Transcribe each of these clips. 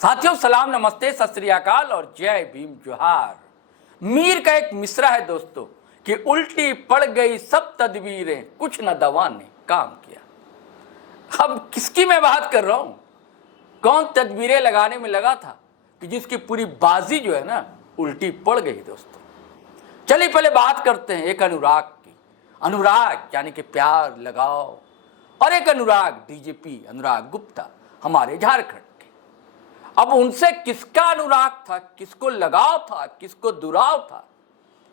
साथियों सलाम, नमस्ते, सत श्री अकाल और जय भीम जोहार। मीर का एक मिसरा है दोस्तों कि उल्टी पड़ गई सब तदबीरें, कुछ न दवा ने काम किया। अब किसकी मैं बात कर रहा हूं? कौन तदबीरें लगाने में लगा था कि जिसकी पूरी बाजी जो है ना उल्टी पड़ गई दोस्तों। चलिए पहले बात करते हैं एक अनुराग की। अनुराग यानी कि प्यार, लगाव, और एक अनुराग डीजीपी अनुराग गुप्ता हमारे झारखंड। अब उनसे किसका अनुराग था, किसको लगाव था, किसको दुराव था,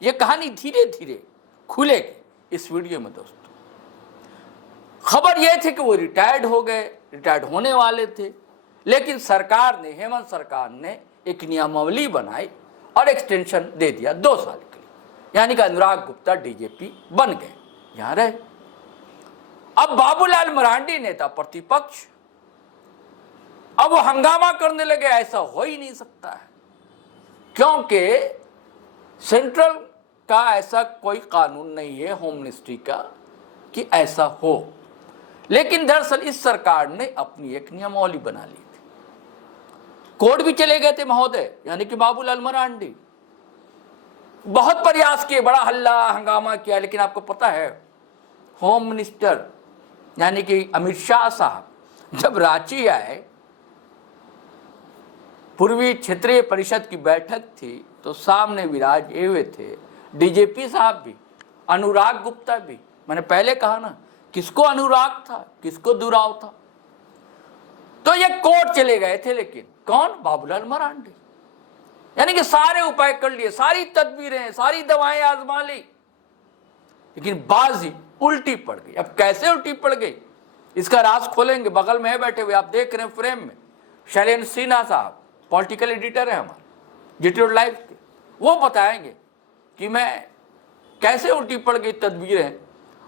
यह कहानी धीरे धीरे खुलेगी इस वीडियो में दोस्तों। खबर यह थी कि वो रिटायर्ड हो गए, रिटायर्ड होने वाले थे, लेकिन सरकार ने, हेमंत सरकार ने एक नियमावली बनाई और एक्सटेंशन दे दिया 2 साल के लिए, यानी कि अनुराग गुप्ता डीजीपी बन गए, यहां रहे। अब बाबूलाल मरांडी नेता प्रतिपक्ष, अब वो हंगामा करने लगे, ऐसा हो ही नहीं सकता है क्योंकि सेंट्रल का ऐसा कोई कानून नहीं है होम मिनिस्ट्री का कि ऐसा हो। लेकिन दरअसल इस सरकार ने अपनी एक नियमावली बना ली थी। कोर्ट भी चले गए थे महोदय, यानी कि बाबूलाल मरांडी। बहुत प्रयास किए, बड़ा हल्ला हंगामा किया, लेकिन आपको पता है होम मिनिस्टर यानी कि अमित शाह साहब जब रांची आए, पूर्वी क्षेत्रीय परिषद की बैठक थी, तो सामने विराजे हुए थे डीजीपी साहब भी, अनुराग गुप्ता भी। मैंने पहले कहा ना, किसको अनुराग था, किसको दुराव था। तो ये कोर्ट चले गए थे, लेकिन कौन? बाबूलाल मरांडी। यानी कि सारे उपाय कर लिए, सारी तदबीरें, सारी दवाएं आजमा ली, लेकिन बाजी उल्टी पड़ गई। अब कैसे उल्टी पड़ गई इसका राज खोलेंगे। बगल में है बैठे हुए, आप देख रहे हैं फ्रेम में, शैलेंद्र सिन्हा साहब, पॉलिटिकल एडिटर है हमारे जीटी लाइव के। वो बताएंगे कि मैं कैसे उल्टी पड़ गई तदबीरें,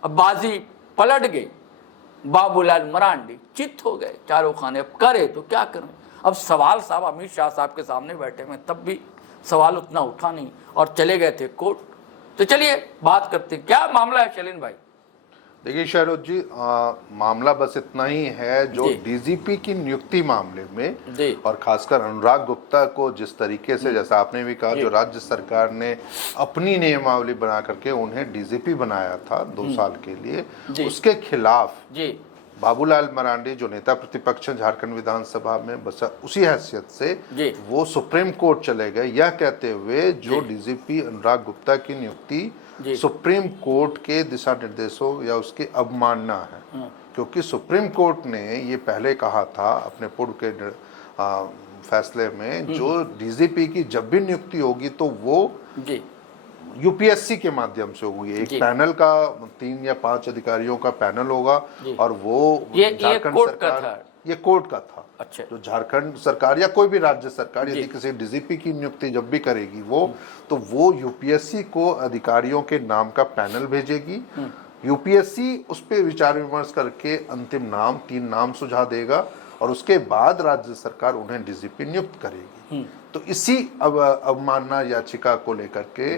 अब बाजी पलट गई। बाबूलाल मरांडी चित हो गए चारों खाने, अब करे तो क्या करें। अब सवाल साहब अमित शाह साहब के सामने बैठे हुए, तब भी सवाल उतना उठा नहीं और चले गए थे कोर्ट। तो चलिए बात करते हैं, क्या मामला है शैलेंद्र भाई? देखिए शहरोज जी, मामला बस इतना ही है, जो डीजीपी की नियुक्ति मामले में और खासकर अनुराग गुप्ता को जिस तरीके से, जैसा आपने भी कहा, जो राज्य सरकार ने अपनी नियमावली बना करके उन्हें डीजीपी बनाया था 2 साल के लिए, उसके खिलाफ बाबूलाल मरांडी जो नेता प्रतिपक्ष झारखंड विधानसभा में, बस उसी हैसियत से वो सुप्रीम कोर्ट चले गए, यह कहते हुए जो डीजीपी अनुराग गुप्ता की नियुक्ति सुप्रीम कोर्ट के दिशा निर्देशों या उसकी अवमानना है। क्योंकि सुप्रीम कोर्ट ने ये पहले कहा था अपने पूर्व के फैसले में, जो डीजीपी की जब भी नियुक्ति होगी तो वो यूपीएससी के माध्यम से होगी। एक पैनल का 3 या 5 अधिकारियों का पैनल होगा, और वो झारखंड सरकार, ये कोर्ट का था। अच्छा। जो झारखंड सरकार या कोई भी राज्य सरकार यदि किसी डीजीपी की नियुक्ति जब भी करेगी तो वो यूपीएससी को अधिकारियों के नाम का पैनल भेजेगी। यूपीएससी उस पर विचार विमर्श करके अंतिम नाम 3 नाम सुझा देगा, और उसके बाद राज्य सरकार उन्हें डीजीपी नियुक्त करेगी। तो इसी अवमानना याचिका को लेकर के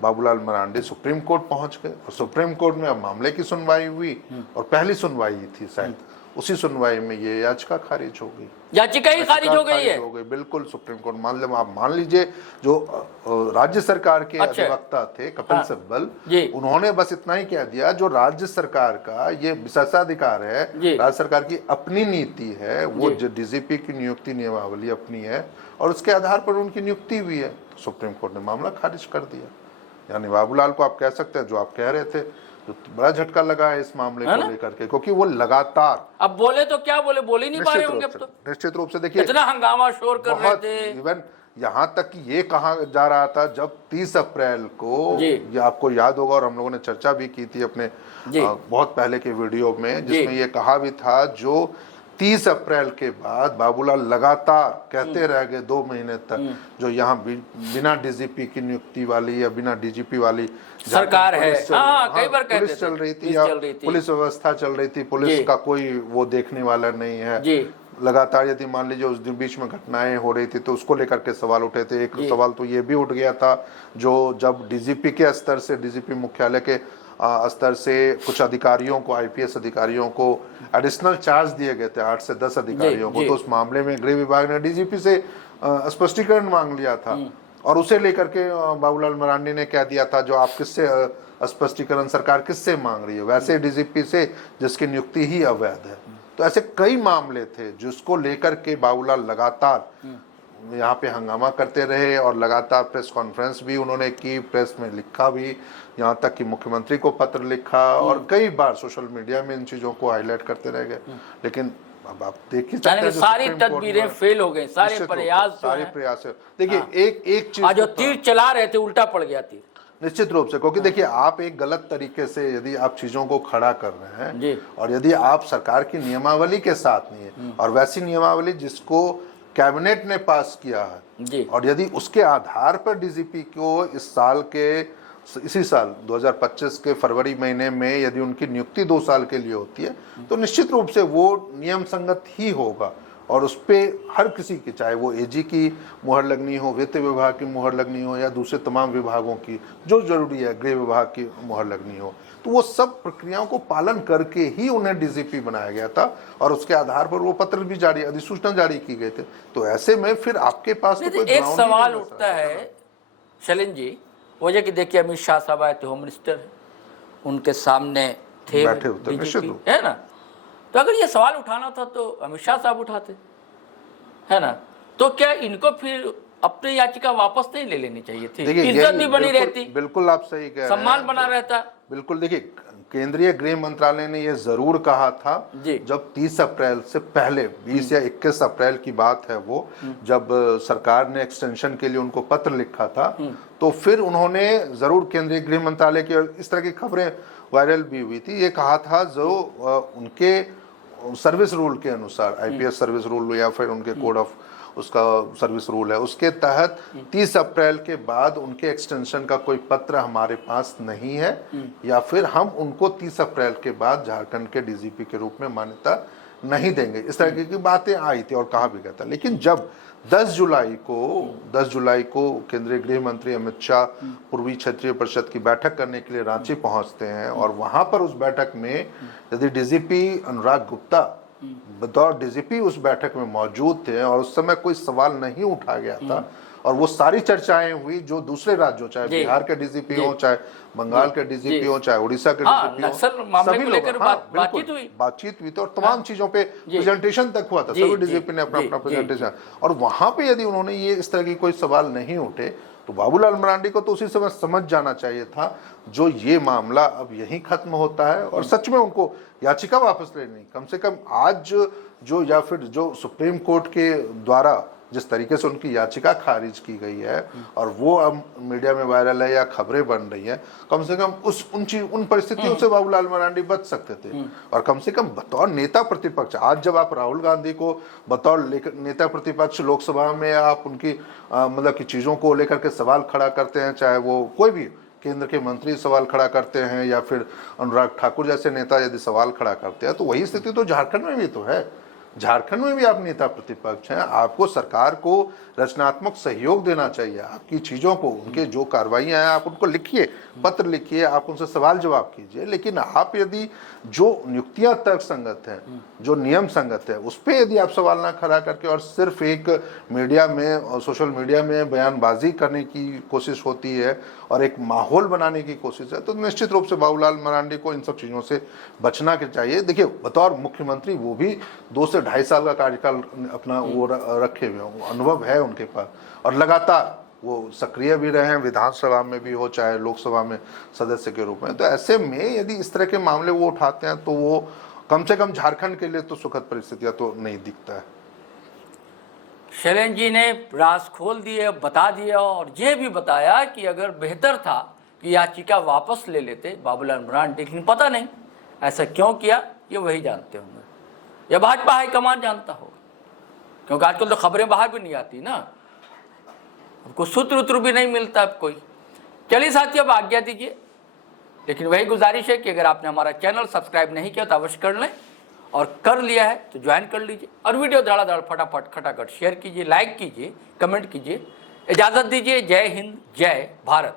बाबूलाल मरांडी सुप्रीम कोर्ट पहुंच गए, और सुप्रीम कोर्ट में अब मामले की सुनवाई हुई, और पहली सुनवाई थी शायद, उसी सुनवाई में ये याचिका खारिज हो गई। याचिका ही खारिज हो गई है? हो गई, बिल्कुल। सुप्रीम कोर्ट मान लीजिए जो राज्य सरकार के अधिवक्ता थे कपिल सिब्बल, उन्होंने बस इतना ही कह दिया, जो राज्य सरकार का ये विशेषाधिकार है, राज्य सरकार की अपनी नीति है, वो जो डीजीपी की नियुक्ति नियमावली अपनी है, और उसके आधार पर उनकी नियुक्ति हुई है। सुप्रीम कोर्ट ने मामला खारिज कर दिया। यानी बाबूलाल को आप कह सकते हैं, जो आप कह रहे थे, तो बड़ा झटका लगा है इस मामले को लेकर के, क्योंकि वो लगातार, अब बोले तो क्या बोले, बोल ही नहीं पा रहे होंगे अब तो। निश्चित रूप से देखिए, इतना हंगामा शोर कर रहे थे, इवन यहाँ तक कि ये कहा जा रहा था जब 30 अप्रैल को, ये आपको याद होगा और हम लोगों ने चर्चा भी की थी अपने बहुत पहले के वीडियो में, जिसमें ये कहा भी था, जो 30 अप्रैल के बाद बाबूलाल लगातार कहते रह गए 2 महीने तक, जो यहाँ बिना डीजीपी की नियुक्ति वाली या बिना डीजीपी वाली सरकार है, कई बार पुलिस चल रही थी या पुलिस व्यवस्था चल रही थी, पुलिस का कोई वो देखने वाला नहीं है। लगातार यदि मान लीजिए उस दिन बीच में घटनाएं हो रही थी तो उसको लेकर के सवाल उठे थे। एक सवाल तो ये भी उठ गया था, जो जब डीजीपी के स्तर से, डीजीपी मुख्यालय के स्तर से कुछ अधिकारियों को, आईपीएस अधिकारियों को एडिशनल चार्ज दिए गए थे, 8 से 10 अधिकारियों को। तो उस मामले में गृह विभाग ने डीजीपी से स्पष्टीकरण मांग लिया था और उसे लेकर के बाबूलाल मरांडी ने कह दिया था जो आप किससे स्पष्टीकरण सरकार किससे मांग रही है, वैसे डीजीपी से जिसकी नियुक्ति ही अवैध है। तो ऐसे कई मामले थे जिसको लेकर के बाबूलाल लगातार यहाँ पे हंगामा करते रहे और लगातार प्रेस कॉन्फ्रेंस भी उन्होंने की, प्रेस में लिखा भी, यहाँ तक कि मुख्यमंत्री को पत्र लिखा और कई बार सोशल मीडिया में इन चीजों को हाईलाइट करते रह गए। लेकिन अब आप देख ही सकते हैं सारी तदबीरें फेल हो गई, सारे प्रयास। देखिए एक चीज जो तीर चला रहे थे उल्टा पड़ गया तीर, निश्चित रूप से, क्योंकि देखिए आप एक गलत तरीके से यदि आप चीजों को खड़ा कर रहे हैं और यदि आप सरकार की नियमावली के साथ नहीं है और वैसी नियमावली जिसको कैबिनेट ने पास किया है और यदि उसके आधार पर डीजीपी को इसी साल 2025 के फरवरी महीने में यदि उनकी नियुक्ति 2 साल के लिए होती है तो निश्चित रूप से वो नियम संगत ही होगा और उस पे हर किसी की, चाहे वो एजी की मुहर लगनी हो, वित्त विभाग की मुहर लगनी हो या दूसरे तमाम विभागों की जो जरूरी है, गृह विभाग की मुहर लगनी हो, तो वो सब प्रक्रियाओं को पालन करके ही उन्हें डीजीपी बनाया गया था और उसके आधार पर वो पत्र भी जारी, अधिसूचना जारी की गई थे। तो ऐसे में फिर आपके पास तो कोई एक सवाल उठता है शैलेंद्र जी, वजह कि देखिए अमित शाह साहब आए थे, होम मिनिस्टर उनके सामने थे, बैठे होते है ना, तो अगर ये सवाल उठाना था तो अमित शाह साहब उठाते, है ना, तो क्या इनको फिर अपनी याचिका वापस नहीं ले लेनी चाहिए थी? इज्जत भी बनी रहती, बिल्कुल आप सही कह रहे हैं, सम्मान बना रहता। बिल्कुल, देखिए केंद्रीय गृह मंत्रालय ने यह जरूर कहा था जब 30 अप्रैल से पहले 20 या 21 अप्रैल की बात है वो, जब सरकार ने एक्सटेंशन के लिए उनको पत्र लिखा था तो फिर उन्होंने जरूर केंद्रीय गृह मंत्रालय की, इस तरह की खबरें वायरल भी हुई थी, ये कहा था जो उनके सर्विस रूल के अनुसार, आईपीएस सर्विस रूल या फिर उनके कोड ऑफ उसका सर्विस रूल है, उसके तहत 30 अप्रैल के बाद उनके एक्सटेंशन का कोई पत्र हमारे पास नहीं है या फिर हम उनको 30 अप्रैल के बाद झारखंड के डीजीपी के रूप में मान्यता नहीं देंगे। इस तरह की बातें आई थी और कहा भी गया था। लेकिन जब 10 जुलाई को केंद्रीय गृह मंत्री अमित शाह पूर्वी क्षेत्रीय परिषद की बैठक करने के लिए रांची पहुंचते हैं और वहां पर उस बैठक में यदि डीजीपी अनुराग गुप्ता बतौर डीजीपी उस बैठक में मौजूद थे और उस समय कोई सवाल नहीं उठा गया था और वो सारी चर्चाएं हुई जो दूसरे राज्यों, चाहे बिहार के डीजीपी हो, चाहे बंगाल के डीजीपी हो, चाहे उड़ीसा के डीजीपी हो, सभी लोग बातचीत हुई थी और तमाम चीजों पे प्रेजेंटेशन तक हुआ था, सभी डीजीपी ने अपना अपना प्रेजेंटेशन, और वहां पे यदि उन्होंने ये इस तरह की कोई सवाल नहीं उठे तो बाबूलाल मरांडी को तो उसी समय समझ जाना चाहिए था जो ये मामला अब यहीं खत्म होता है और सच में उनको याचिका वापस लेनी, कम से कम आज जो या फिर जो सुप्रीम कोर्ट के द्वारा जिस तरीके से उनकी याचिका खारिज की गई है और वो अब मीडिया में वायरल है या खबरें बन रही हैं, कम से कम उन परिस्थितियों से बाबूलाल मरांडी बच सकते थे। और कम से कम बतौर नेता प्रतिपक्ष, आज जब आप राहुल गांधी को बतौर नेता प्रतिपक्ष लोकसभा में आप उनकी मतलब की चीजों को लेकर के सवाल खड़ा करते हैं, चाहे वो कोई भी केंद्र के मंत्री सवाल खड़ा करते हैं या फिर अनुराग ठाकुर जैसे नेता यदि सवाल खड़ा करते हैं, तो वही स्थिति तो झारखंड में भी तो है। झारखंड में भी आप नेता प्रतिपक्ष हैं, आपको सरकार को रचनात्मक सहयोग देना चाहिए, आपकी चीज़ों को, उनके जो कार्रवाइयाँ हैं आप उनको लिखिए, पत्र लिखिए, आप उनसे सवाल जवाब कीजिए। लेकिन आप यदि जो नियुक्तियां तर्क संगत हैं, जो नियम संगत है, उस पर यदि आप सवाल ना खड़ा करके और सिर्फ एक मीडिया में और सोशल मीडिया में बयानबाजी करने की कोशिश होती है और एक माहौल बनाने की कोशिश है, तो निश्चित रूप से बाबूलाल मरांडी को इन सब चीज़ों से बचना चाहिए। देखिए बतौर मुख्यमंत्री वो भी 2 से 2.5 साल का कार्यकाल अपना वो रखे हुए हैं, अनुभव है उनके पास और लगातार वो सक्रिय भी रहे हैं, विधानसभा में भी हो चाहे लोकसभा में सदस्य के रूप में। तो ऐसे में यदि इस तरह के मामले वो उठाते हैं तो वो कम से कम झारखंड के लिए तो सुखद परिस्थितियां तो नहीं दिखता है। शैलेंद्र जी ने राज खोल दिए, बता दिया और ये भी बताया कि अगर बेहतर था कि याचिका वापस ले लेते बाबूलाल मरांडी, लेकिन पता नहीं ऐसा क्यों किया, ये वही जानते होंगे या भाजपा हाईकमान जानता होगा, क्योंकि आजकल तो खबरें बाहर भी नहीं आती ना, कुछ सूत्र उत्र भी नहीं मिलता अब कोई। चलिए साथियों, अब आज्ञा दीजिए, लेकिन वही गुजारिश है कि अगर आपने हमारा चैनल सब्सक्राइब नहीं किया तो अवश्य कर लें और कर लिया है तो ज्वाइन कर लीजिए और वीडियो धड़ाधड़ फटाफट खटाखट शेयर कीजिए, लाइक कीजिए, कमेंट कीजिए। इजाज़त दीजिए। जय हिंद, जय भारत।